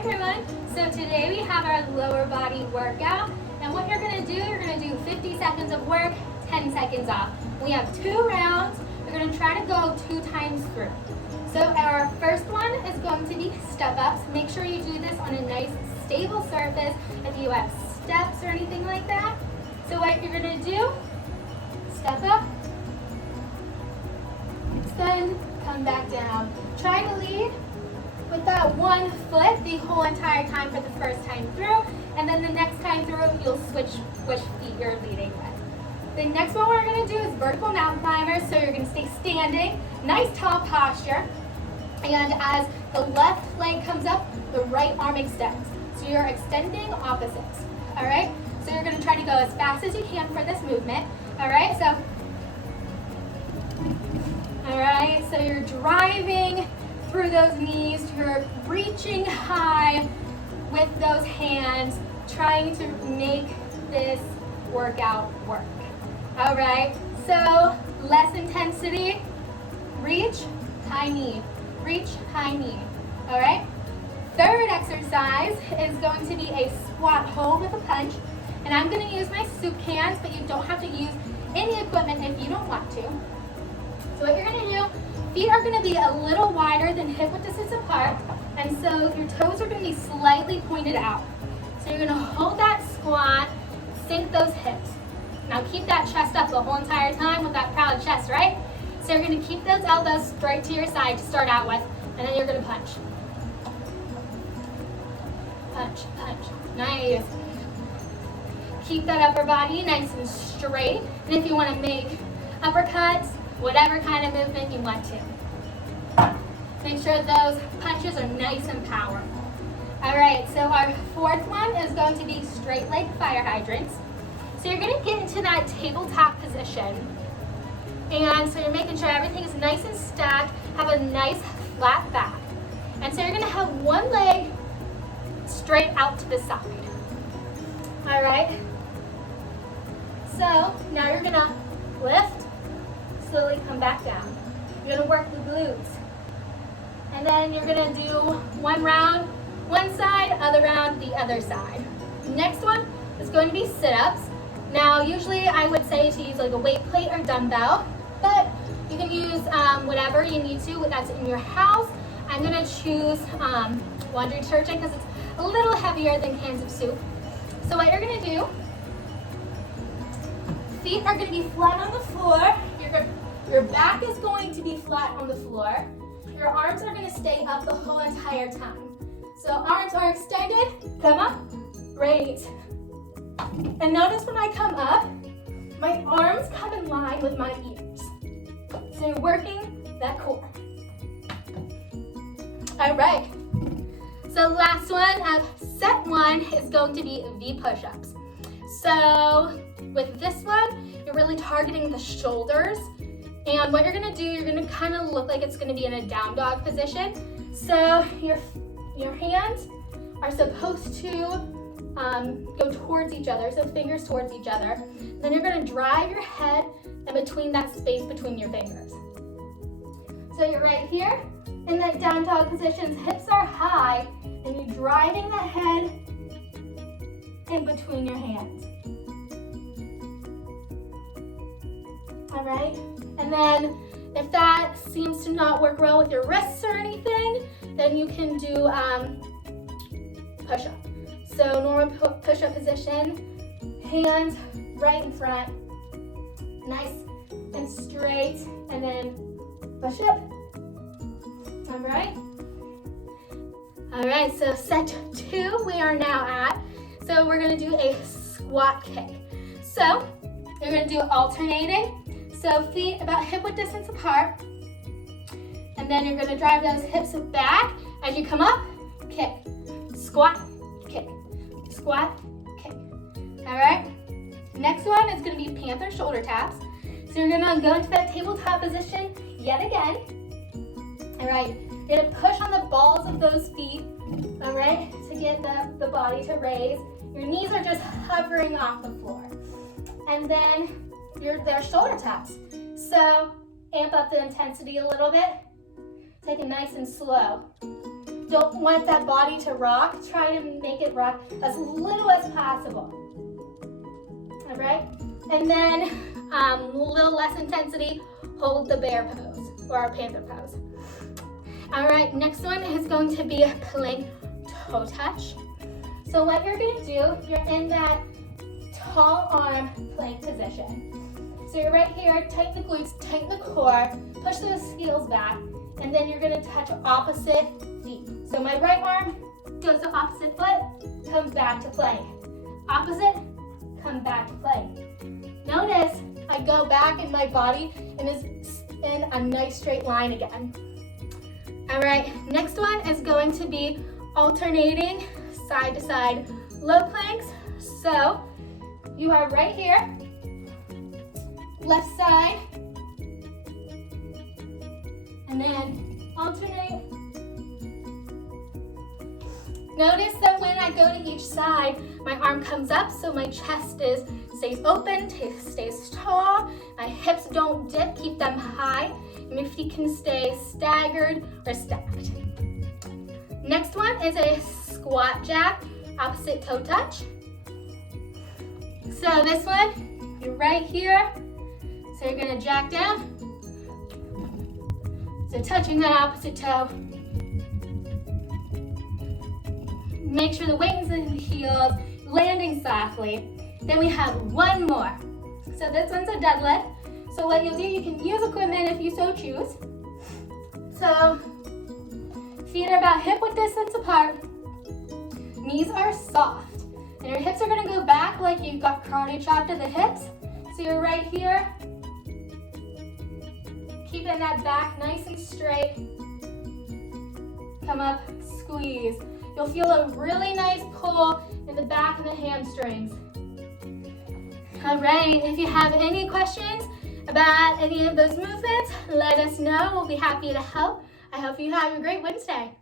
everyone. So today we have our lower body workout, and what you're gonna do, you're gonna do 50 seconds of work, 10 seconds off. We have 2 rounds. We're gonna try to go 2 times through. So our first one is going to be step ups. Make sure you do this on a nice stable surface if you have steps or anything like that. So what you're gonna do, step up, extend, come back down. Try to lead with that one foot the whole entire time for the first time through, and then the next time through you'll switch which feet you're leading with. The next one we're going to do is vertical mountain climbers. So you're going to stay standing, nice tall posture, and as the left leg comes up, the right arm extends. So you're extending opposites. All right. So you're going to try to go as fast as you can for this movement. All right. So you're driving through those knees, you're reaching high with those hands, trying to make this workout work. All right, so less intensity, reach, high knee, reach, high knee. All right, third exercise is going to be a squat hold with a punch, and I'm going to use my soup cans, but you don't have to use any equipment if you don't want to. So what you're going to do, feet are going to be a little wider than hip width distance apart, and so your toes are going to be slightly pointed out. So you're going to hold that squat, sink those hips. Now keep that chest up the whole entire time with that proud chest, right? So you're going to keep those elbows straight to your side to start out with, and then you're going to punch. Punch, punch. Nice. Keep that upper body nice and straight, and if you want to make uppercuts, whatever kind of movement you want to. Make sure those punches are nice and powerful. All right, so our fourth one is going to be straight leg fire hydrants. So you're going to get into that tabletop position. And so you're making sure everything is nice and stacked, have a nice flat back. And so you're going to have one leg straight out to the side. All right. So now you're going to lift, slowly come back down. You're going to work the glutes. And then you're going to do one round, one side, other round, the other side. Next one is going to be sit-ups. Now, usually I would say to use like a weight plate or dumbbell, but you can use whatever you need to that's in your house. I'm going to choose laundry detergent because it's a little heavier than cans of soup. So what you're going to do, feet are going to be flat on the floor. Your back is going to be flat on the floor. Your arms are going to stay up the whole entire time. So arms are extended, come up, great. And notice when I come up, my arms come in line with my ears. So you're working that core. All right. So last one, set one is going to be V push-ups. So with this one, you're really targeting the shoulders. And what you're gonna do, you're gonna kind of look like it's gonna be in a down dog position. So your hands are supposed to go towards each other, so fingers towards each other. Then you're gonna drive your head in between that space between your fingers. So you're right here in that down dog position, hips are high, and you're driving the head in between your hands. All right, and then if that seems to not work well with your wrists or anything, then you can do push-up. So normal push-up position, hands right in front, nice and straight, and then push up. All right, so set 2 we are now at. So we're gonna do a squat kick. So you're gonna do alternating. So feet about hip width distance apart. And then you're gonna drive those hips back. As you come up, kick, squat, kick, squat, kick. All right, next one is gonna be panther shoulder taps. So you're gonna go into that tabletop position yet again. All right, you're gonna push on the balls of those feet, all right, to get the body to raise. Your knees are just hovering off the floor. And then they're shoulder taps. So amp up the intensity a little bit. Take it nice and slow. don't want that body to rock, try to make it rock as little as possible. All right? And then a little less intensity, hold the bear pose or our panther pose. All right, next one is going to be a plank toe touch. So what you're gonna do, you're in that tall arm plank position. So you're right here, tighten the glutes, tighten the core, push those heels back, and then you're gonna touch opposite feet. So my right arm goes to opposite foot, comes back to plank. Opposite, come back to plank. Notice I go back in my body and is in a nice straight line again. All right, next one is going to be alternating side to side low planks. So you are right here, left side, and then alternate. Notice that when I go to each side, my arm comes up so my chest stays open, stays tall, my hips don't dip, keep them high, and my feet can stay staggered or stacked. Next one is a squat jack, opposite toe touch. So this one, you're right here, so you're gonna jack down. So touching that opposite toe. Make sure the weight is in the heels, landing softly. Then we have one more. So this one's a deadlift. So what you'll do, you can use equipment if you so choose. So feet are about hip width distance apart. Knees are soft. And your hips are gonna go back like you got karate chopped at the hips. So you're right here. Keeping that back nice and straight. Come up, squeeze. You'll feel a really nice pull in the back of the hamstrings. All right, if you have any questions about any of those movements, let us know. We'll be happy to help. I hope you have a great Wednesday.